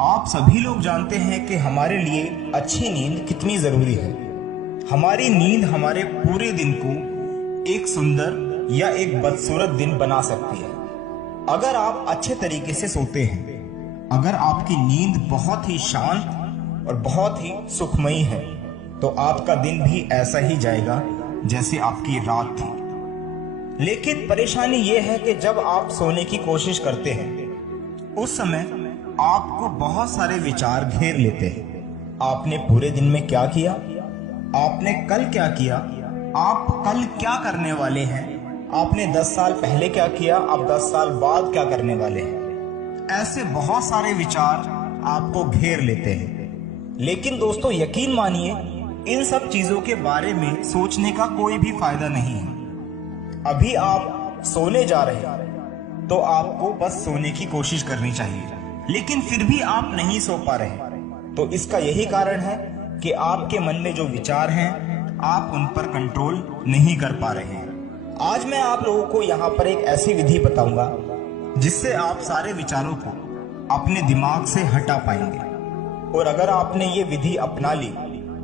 आप सभी लोग जानते हैं कि हमारे लिए अच्छी नींद कितनी जरूरी है। हमारी नींद हमारे पूरे दिन को एक सुंदर या एक बदसूरत दिन बना सकती है। अगर आप अच्छे तरीके से सोते हैं, अगर आपकी नींद बहुत ही शांत और बहुत ही सुखमयी है, तो आपका दिन भी ऐसा ही जाएगा जैसे आपकी रात थी। लेकिन परेशानी यह है कि जब आप सोने की कोशिश करते हैं, उस समय आपको बहुत सारे विचार घेर लेते हैं। आपने पूरे दिन में क्या किया, आपने कल क्या किया, आप कल क्या करने वाले हैं, आपने 10 साल पहले क्या किया, आप 10 साल बाद क्या करने वाले हैं। ऐसे बहुत सारे विचार आपको घेर लेते हैं। लेकिन दोस्तों, यकीन मानिए, इन सब चीजों के बारे में सोचने का कोई भी फायदा नहीं है। अभी आप सोने जा रहे हैं तो आपको बस सोने की कोशिश करनी चाहिए, लेकिन फिर भी आप नहीं सो पा रहे, तो इसका यही कारण है कि आपके मन में जो विचार हैं, आप उन पर कंट्रोल नहीं कर पा रहे हैं। आज मैं आप लोगों को यहाँ पर एक ऐसी विधि बताऊंगा जिससे आप सारे विचारों को अपने दिमाग से हटा पाएंगे। और अगर आपने ये विधि अपना ली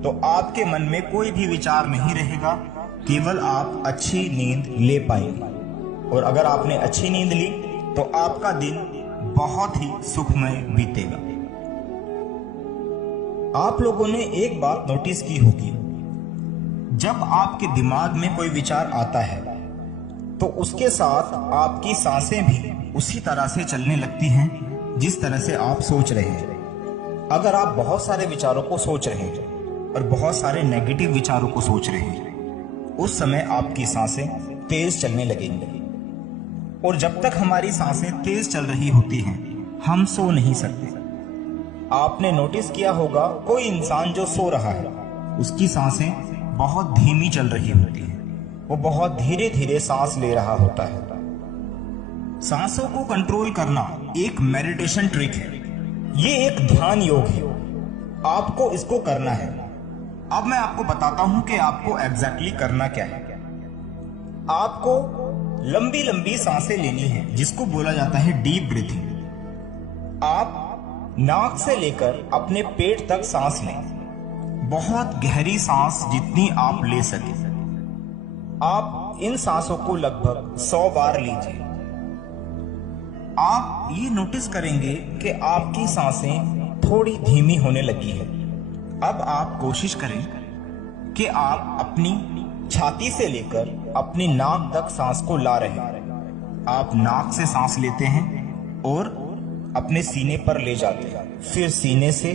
तो आपके मन में कोई भी विचार नहीं रहेगा, केवल आप अच्छी नींद ले पाएंगे। और अगर आपने अच्छी नींद ली तो आपका दिन बहुत ही सुखमय बीतेगा। आप लोगों ने एक बात नोटिस की होगी, जब आपके दिमाग में कोई विचार आता है तो उसके साथ आपकी सांसें भी उसी तरह से चलने लगती हैं जिस तरह से आप सोच रहे हैं। अगर आप बहुत सारे विचारों को सोच रहे हैं और बहुत सारे नेगेटिव विचारों को सोच रहे हैं, उस समय आपकी सांसें तेज चलने लगेंगी। और जब तक हमारी सांसें तेज चल रही होती हैं, हम सो नहीं सकते। आपने नोटिस किया होगा, कोई इंसान जो सो रहा है उसकी सांसें बहुत धीमी चल रही होती हैं, वो बहुत धीरे धीरे सांस ले रहा होता है। सांसों को कंट्रोल करना एक मेडिटेशन ट्रिक है, ये एक ध्यान योग है। आपको इसको करना है। अब मैं आपको बताता हूं कि आपको एग्जैक्टली करना क्या है। आपको लंबी लंबी सांसें लेनी है, जिसको बोला जाता है डीप ब्रीथिंग। आप नाक से लेकर अपने पेट तक सांस लें, बहुत गहरी सांस जितनी आप ले सके। आप इन सांसों को लगभग 100 बार लीजिए। आप ये नोटिस करेंगे कि आपकी सांसें थोड़ी धीमी होने लगी है। अब आप कोशिश करें कि आप अपनी छाती से लेकर अपनी नाक तक सांस को ला रहे हैं। आप नाक से सांस लेते हैं और अपने सीने पर ले जाते हैं, फिर सीने से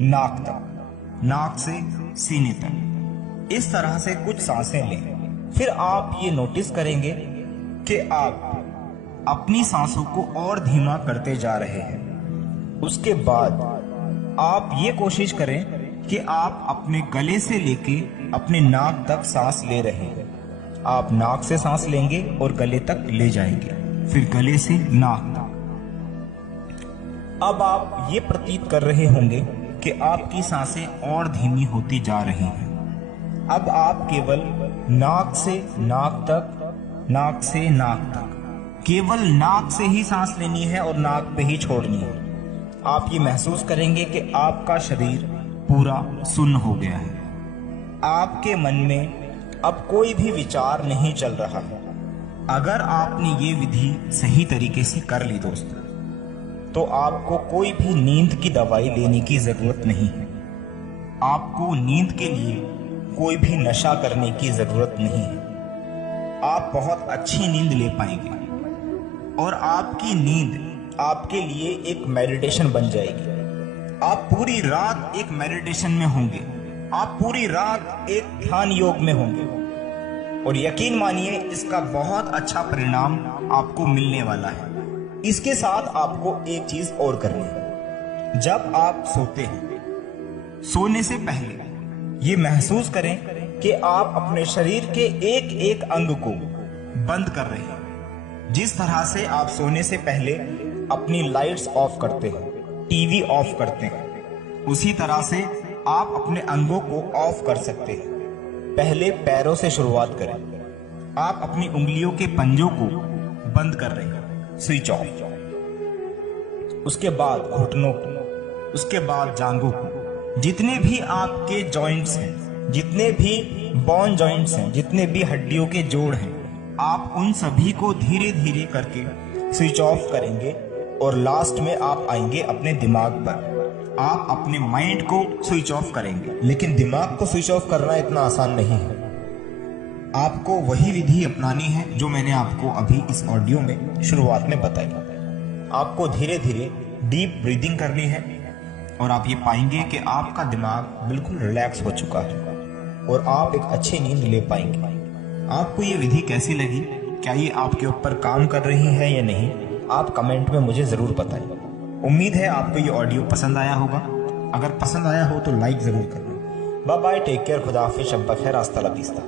नाक तक, नाक से सीने तक। इस तरह से कुछ सांसें लें। फिर आप ये नोटिस करेंगे कि आप अपनी सांसों को और धीमा करते जा रहे हैं। उसके बाद आप ये कोशिश करें कि आप अपने गले से लेके अपने नाक तक सांस ले रहे हैं। आप नाक से सांस लेंगे और गले तक ले जाएंगे, फिर गले से नाक तक। अब आप ये प्रतीत कर रहे होंगे कि आपकी सांसें और धीमी होती जा रही हैं। अब आप केवल नाक से नाक तक, नाक से नाक तक, केवल नाक से ही सांस लेनी है और नाक पे ही छोड़नी है। आप ये महसूस करेंगे कि आपका शरीर पूरा सुन्न हो गया है। आपके मन में अब कोई भी विचार नहीं चल रहा है। अगर आपने ये विधि सही तरीके से कर ली दोस्तों, तो आपको कोई भी नींद की दवाई लेने की जरूरत नहीं है। आपको नींद के लिए कोई भी नशा करने की जरूरत नहीं है। आप बहुत अच्छी नींद ले पाएंगे और आपकी नींद आपके लिए एक मेडिटेशन बन जाएगी। आप पूरी रात एक मेडिटेशन में होंगे, आप पूरी रात एक ध्यान योग में होंगे, और यकीन मानिए इसका बहुत अच्छा परिणाम आपको मिलने वाला है। इसके साथ आपको एक चीज और करनी है। जब आप सोते हैं, सोने से पहले ये महसूस करें कि आप अपने शरीर के एक एक अंग को बंद कर रहे हैं। जिस तरह से आप सोने से पहले अपनी लाइट्स ऑफ करते हैं, टीवी ऑफ करते हैं, उसी तरह से आप अपने अंगों को ऑफ कर सकते हैं। पहले पैरों से शुरुआत करें। आप अपनी उंगलियों के पंजों को बंद कर रहे हैं, स्विच ऑफ। उसके बाद घुटनों को, उसके बाद जांघों को। जितने भी आपके जॉइंट्स हैं, जितने भी बोन जॉइंट्स हैं, जितने भी हड्डियों के जोड़ हैं, आप उन सभी को धीरे धीरे करके स्विच ऑफ करेंगे और लास्ट में आप आएंगे अपने दिमाग पर। आप अपने माइंड को स्विच ऑफ करेंगे। लेकिन दिमाग को स्विच ऑफ करना इतना आसान नहीं है। आपको वही विधि अपनानी है जो मैंने आपको अभी इस ऑडियो में शुरुआत में बताई। आपको धीरे धीरे डीप ब्रीदिंग करनी है और आप ये पाएंगे कि आपका दिमाग बिल्कुल रिलैक्स हो चुका है और आप एक अच्छी नींद ले पाएंगे। आपको ये विधि कैसी लगी? क्या ये आपके ऊपर काम कर रही है या नहीं? आप कमेंट में मुझे ज़रूर बताएं। उम्मीद है आपको ये ऑडियो पसंद आया होगा। अगर पसंद आया हो तो लाइक ज़रूर करना। बाय बाय, टेक केयर, खुदा हाफिज़, शब बखैर, हस्ता ला विस्ता।